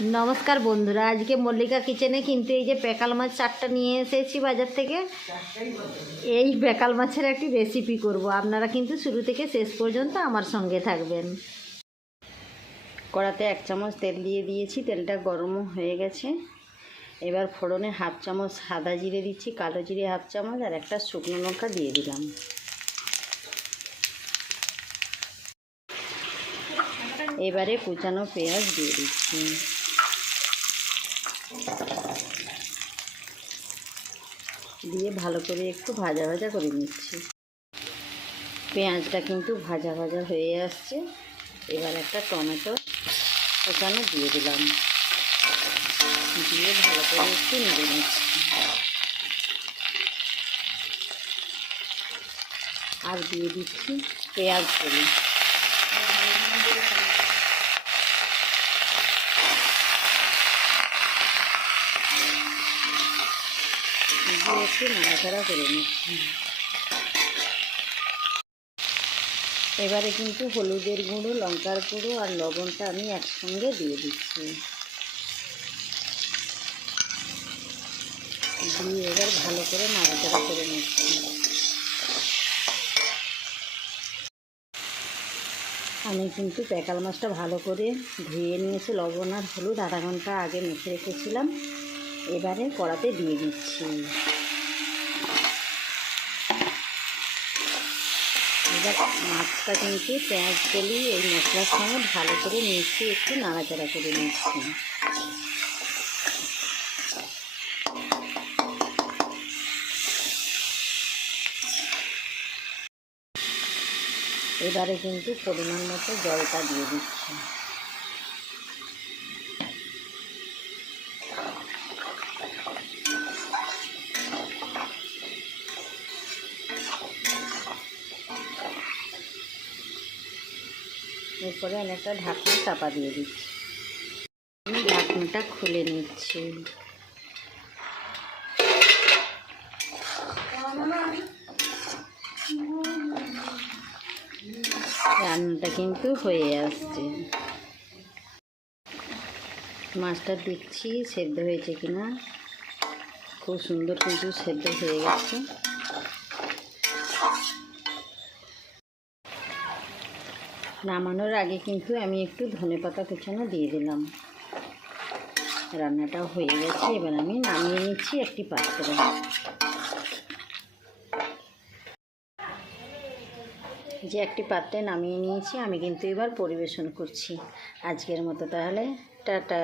नमस्कार बंधुरा आज के मल्लिका किचेने किन्तु ये पैकाल माछ चारटा निये एसेछि बाजार थेके এই पैकाल माछेर एकटी रेसिपि करब। आपनारा किन्तु शुरू थेके शेष पर्यन्त आमार संगे थाकबेन। कड़ाते 1 चामच तेल दिए दिएछि, तेलटा गरम हये गेछे। एबार फोड़ने हाफ चामच सादा जिरे दिচ্ছি, कालो जिरे हाफ चामच और एक शुकनो लंका दिए दिलाम। एबारे कुचानो पेঁয়াজ दिए दिচ্ছি, দিয়ে ভালো করে একটু ভাজা ভাজা করে নিচ্ছি। পেঁয়াজটা কিন্তু ভাজা ভাজা হয়ে আসছে। এবার একটা টমেটো ওখানে দিয়ে দিলাম, দিয়ে ভালো করে একটু নেড়ে নিচ্ছি। আর দিয়ে দিচ্ছি পেঁয়াজগুলো, দিয়ে একটু নাড়াচাড়া করে নিচ্ছি। এবারে কিন্তু হলুদের গুঁড়ো, লঙ্কার গুঁড়ো আর লবণটা আমি একসঙ্গে দিয়ে দিচ্ছি। দিয়ে এবার ভালো করে নাড়াচাড়া করে নিচ্ছি। আমি কিন্তু প্যাকাল মাছটা ভালো করে ধুয়ে নিয়েছি, লবণ আর হলুদ আধা ঘন্টা আগে মেখে রেখেছিলাম। এবারে কড়াতে দিয়ে দিচ্ছি। এবার মাছটা কিন্তু পেঁয়াজ গলি এই মশলার সঙ্গে ভালো করে মিশিয়ে একটু নাড়াচাড়া করে নিচ্ছি। এবারে কিন্তু পরিমাণ মতো জলটা দিয়ে দিচ্ছি। এরপরে আমি একটা ঢাকনা চাপা দিয়ে দিচ্ছি। আমি ঢাকনাটা খুলে নিচ্ছি। রান্নাটা কিন্তু হয়ে আসছে। মাছটা দেখছি সেদ্ধ হয়েছে কিনা, খুব সুন্দর কিন্তু সেদ্ধ হয়ে গেছে। নামানোর আগে কিন্তু আমি একটু ধনেপাতা কুচানো দিয়ে দিলাম। রান্নাটাও হয়ে গেছে। এবার আমি নামিয়ে নিচ্ছি একটি পাত্রে। যে একটি পাত্রে নামিয়ে নিয়েছি, আমি কিন্তু এবার পরিবেশন করছি। আজকের মতো তাহলে টাটা।